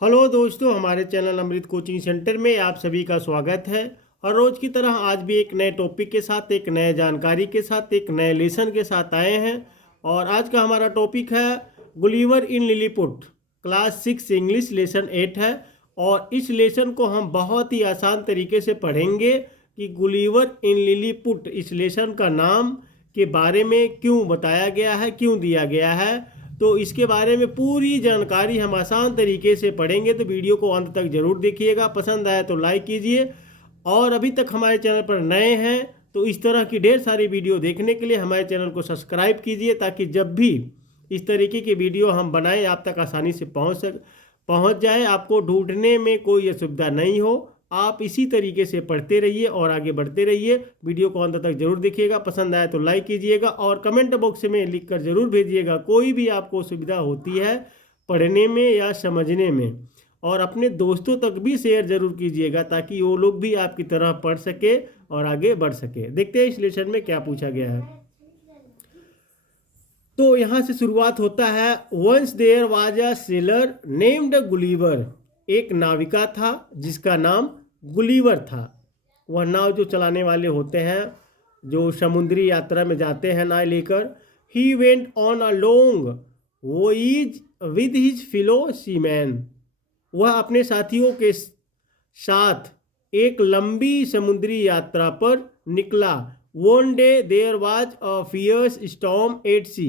Hello दोस्तों, हमारे channel अमृत coaching centre में आप सभी का स्वागत है। और रोज की तरह आज भी एक नए टॉपिक के साथ, एक नए जानकारी के साथ, एक नए लेसन के साथ आए हैं। और आज का हमारा टॉपिक है गुलिवर इन लिलीपुट, क्लास 6 इंग्लिश लेसन 8 है। और इस लेसन को हम बहुत ही आसान तरीके से पढ़ेंगे कि गुलिवर इन लिलीपुट इस लेसन का नाम के बारे में क्यों बताया गया है, क्यों दिया गया है। तो इसके बारे में पूरी जानकारी हम आसान तरीके से पढ़ेंगे, तो वीडियो को अंत तक जरूर देखिएगा। पसंद आया तो लाइक कीजिए, और अभी तक हमारे चैनल पर नए हैं तो इस तरह की ढेर सारी वीडियो देखने के लिए हमारे चैनल को सब्सक्राइब कीजिए, ताकि जब भी इस तरीके की वीडियो हम बनाएं आप तक आसानी से पहुंच जाए, आपको ढूंढने में कोई असुविधा नहीं हो। आप इसी तरीके से पढ़ते रहिए और आगे बढ़ते रहिए। वीडियो को अंत तक जरूर देखिएगा, पसंद आए तो लाइक कीजिएगा और कमेंट बॉक्स में लिखकर जरूर भेजिएगा कोई भी आपको सुविधा होती है पढ़ने में या समझने में। और अपने दोस्तों तक भी शेयर जरूर कीजिएगा, ताकि वो लोग भी आपकी तरह पढ़ सके और आगे बढ़ सके। देखते हैं इस लेसन में क्या पूछा गया है। तो यहाँ से शुरुआत होता है। Once there was a sailor named Gulliver. एक नाविका था जिसका नाम गुलीवर था। वह नाव जो चलाने वाले होते हैं, जो समुद्री यात्रा में जाते हैं नाव लेकर। He went on a long voyage with his fellow seaman. वह अपने साथियों के साथ एक लंबी समुद्री यात्रा पर निकला। One day there was a fierce storm at sea.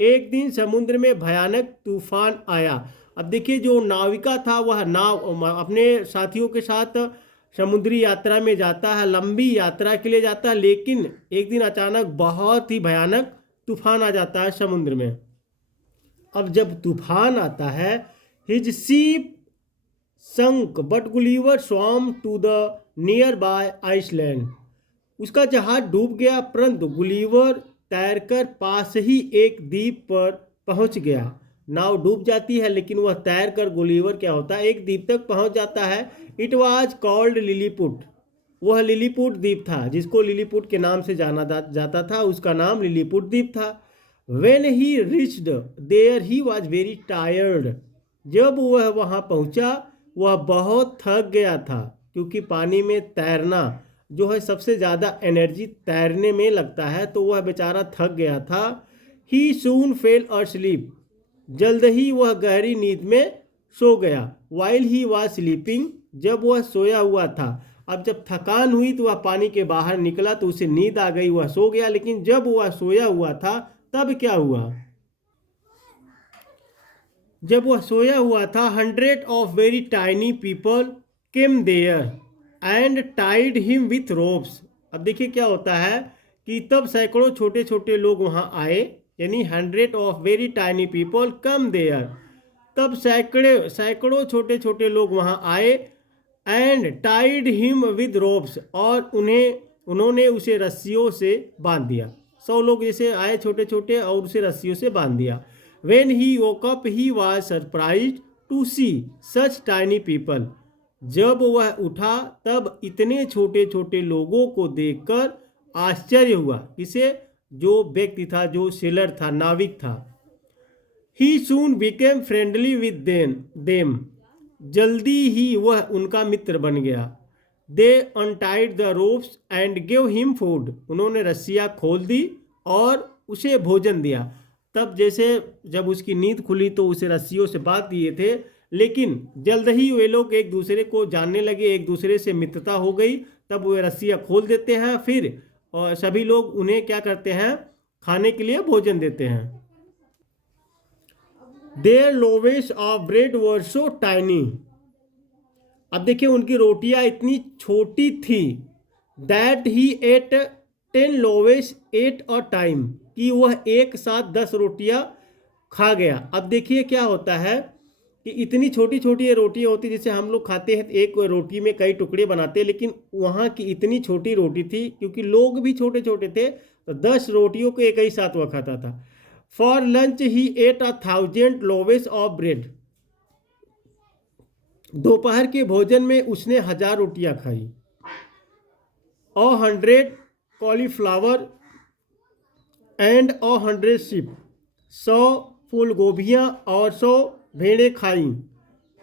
एक दिन समुद्र में भयानक तूफान आया। अब देखिए, जो नाविका था वह नाव अपने साथियों के साथ समुद्री यात्रा में जाता है, लंबी यात्रा के लिए जाता है, लेकिन एक दिन अचानक बहुत ही भयानक तूफान आ जाता है समुद्र में। अब जब तूफान आता है, his ship sunk but Gulliver swum to the near by island. उसका जहाज डूब गया, परंतु गुलिवर तैरकर पास ही एक द्वीप पर पहुंच गया। नाव डूब जाती है, लेकिन वह तैरकर गुलिवर क्या होता है, एक द्वीप तक पहुंच जाता है। It was called Lilliput. वह लिलीपुट द्वीप था, जिसको लिलीपुट के नाम से जाना जाता था, उसका नाम लिलीपुट द्वीप था। When he reached there he was very tired. जब वह वहाँ पहुँचा, वह बहुत थक गया था, क्योंकि पानी में तैरना जो है सबसे ज़्यादा एनर्जी तैरने में लगता है, तो वह बेचारा थक गया था। ही सून फेल asleep। जल्द ही वह गहरी नींद में सो गया। While he was sleeping. जब वह सोया हुआ था। अब जब थकान हुई तो वह पानी के बाहर निकला, तो उसे नींद आ गई, वह सो गया। लेकिन जब वह सोया हुआ था तब क्या हुआ, जब वह सोया हुआ था, 100 of very tiny people came there and tied him with ropes. अब देखिए क्या होता है कि तब सैकड़ों छोटे छोटे लोग वहाँ आए, यानी 100 of very tiny people come there. तब सैकड़ों छोटे छोटे लोग वहाँ आए। And tied him with ropes, और उन्होंने उसे रस्सियों से बांध दिया। 100 लोग जैसे आए छोटे छोटे, और उसे रस्सियों से बांध दिया। When he woke up, he was surprised to see such tiny people। जब वह उठा तब इतने छोटे छोटे लोगों को देखकर आश्चर्य हुआ। किसे? जो व्यक्ति था, जो सेलर था, नाविक था। He soon became friendly with them। जल्दी ही वह उनका मित्र बन गया। They untied the ropes and gave him food। उन्होंने रस्सियाँ खोल दी और उसे भोजन दिया। तब जैसे जब उसकी नींद खुली तो उसे रस्सियों से बांध दिए थे, लेकिन जल्द ही वे लोग एक दूसरे को जानने लगे, एक दूसरे से मित्रता हो गई। तब वे रस्सियाँ खोल देते हैं फिर, और सभी लोग उन्हें क्या करते हैं, खाने के लिए भोजन देते हैं। Their loaves of bread were so tiny. अब देखिए, उनकी रोटियां इतनी छोटी थी। That he ate 10 loaves at a time, कि वह एक साथ 10 रोटियां खा गया। अब देखिए क्या होता है कि इतनी छोटी छोटी ये रोटियां होती, जैसे हम लोग खाते हैं एक रोटी में कई टुकड़े बनाते हैं, लेकिन वहाँ की इतनी छोटी रोटी थी, क्योंकि लोग भी छोटे छोटे थे, तो 10 रोटियों को एक ही साथ वह खाता था। For lunch he ate 1000 loaves of bread. दोपहर के भोजन में उसने 1000 रोटियां खाई। 100 कॉलीफ्लावर एंड 100 sheep। 100 फूल गोभियाँ और 100 भेड़ें खाईं।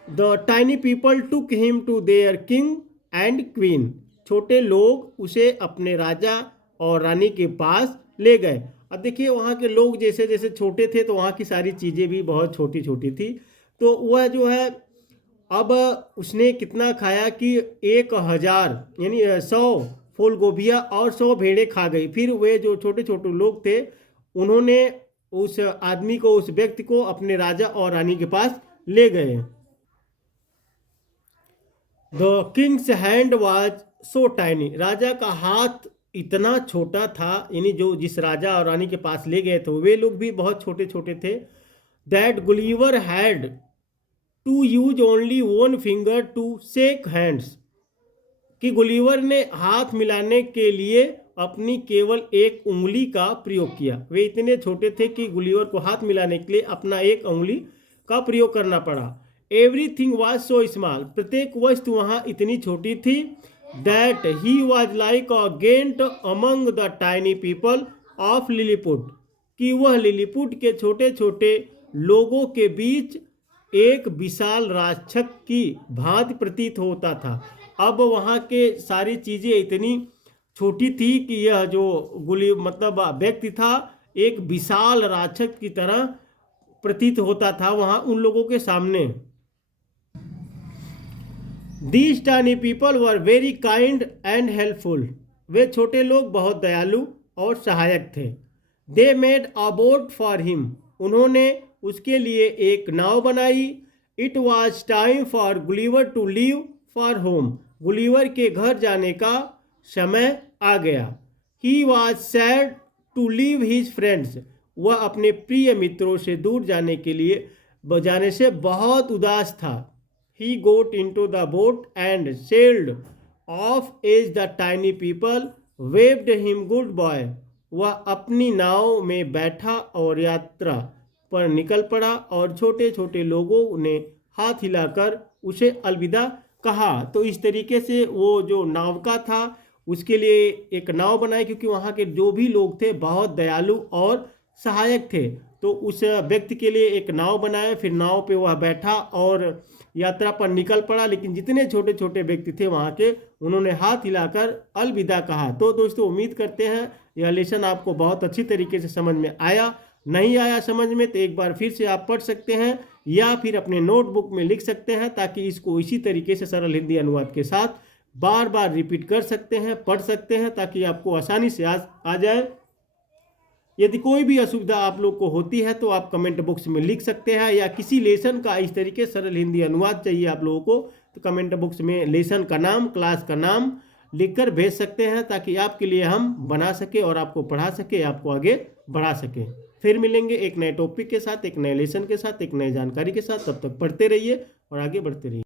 The tiny people took him to their king and queen. छोटे लोग उसे अपने राजा और रानी के पास ले गए। अब देखिए वहाँ के लोग जैसे जैसे छोटे थे तो वहाँ की सारी चीज़ें भी बहुत छोटी छोटी थी। तो वह जो है अब उसने कितना खाया कि 1000 यानी 100 फूल गोभियाँ और 100 भेड़ें खा गई। फिर वे जो छोटे छोटे लोग थे उन्होंने उस आदमी को, उस व्यक्ति को अपने राजा और रानी के पास ले गए। The king's hand was so tiny. राजा का हाथ इतना छोटा था, यानी जो जिस राजा और रानी के पास ले गए थे वे लोग भी बहुत छोटे छोटे थे। That Gulliver had to use only one finger to shake hands. कि गुलीवर ने हाथ मिलाने के लिए अपनी केवल एक उंगली का प्रयोग किया। वे इतने छोटे थे कि गुलीवर को हाथ मिलाने के लिए अपना एक उंगली का प्रयोग करना पड़ा। Everything was so small. प्रत्येक वस्तु वहाँ इतनी छोटी थी। That he was like a giant among the tiny people of Lilliput. कि वह लिलीपुट के छोटे छोटे लोगों के बीच एक विशाल राक्षस की भांति प्रतीत होता था। अब वहाँ के सारी चीज़ें इतनी छोटी थी कि यह जो मतलब व्यक्ति था एक विशाल राक्षस की तरह प्रतीत होता था वहाँ उन लोगों के सामने। These tiny people were very kind and helpful. वे छोटे लोग बहुत दयालु और सहायक थे। They made a boat for him. उन्होंने उसके लिए एक नाव बनाई। It was time for Gulliver to leave for home. Gulliver के घर जाने का समय आ गया। He was sad to leave his friends. वह अपने प्रिय मित्रों से दूर जाने से बहुत उदास था। He got into the boat and sailed off as the tiny people waved him goodbye. वह अपनी नाव में बैठा और यात्रा पर निकल पड़ा और छोटे छोटे लोगों ने हाथ हिलाकर उसे अलविदा कहा। तो इस तरीके से वो जो नाविका था उसके लिए एक नाव बनाई, क्योंकि वहाँ के जो भी लोग थे बहुत दयालु और सहायक थे। तो उस व्यक्ति के लिए एक नाव बनाया, फिर नाव पे वह बैठा और यात्रा पर निकल पड़ा। लेकिन जितने छोटे छोटे व्यक्ति थे वहाँ के उन्होंने हाथ हिलाकर अलविदा कहा। तो दोस्तों उम्मीद करते हैं यह लेसन आपको बहुत अच्छी तरीके से समझ में आया। नहीं आया समझ में तो एक बार फिर से आप पढ़ सकते हैं या फिर अपने नोटबुक में लिख सकते हैं, ताकि इसको इसी तरीके से सरल हिंदी अनुवाद के साथ बार बार रिपीट कर सकते हैं, पढ़ सकते हैं, ताकि आपको आसानी से आ जाए। यदि कोई भी असुविधा आप लोग को होती है तो आप कमेंट बॉक्स में लिख सकते हैं, या किसी लेसन का इस तरीके सरल हिंदी अनुवाद चाहिए आप लोगों को तो कमेंट बॉक्स में लेसन का नाम, क्लास का नाम लिखकर भेज सकते हैं, ताकि आपके लिए हम बना सके और आपको पढ़ा सके, आपको आगे बढ़ा सके। फिर मिलेंगे एक नए टॉपिक के साथ, एक नए लेसन के साथ, एक नई जानकारी के साथ। तब तक पढ़ते रहिए और आगे बढ़ते रहिए।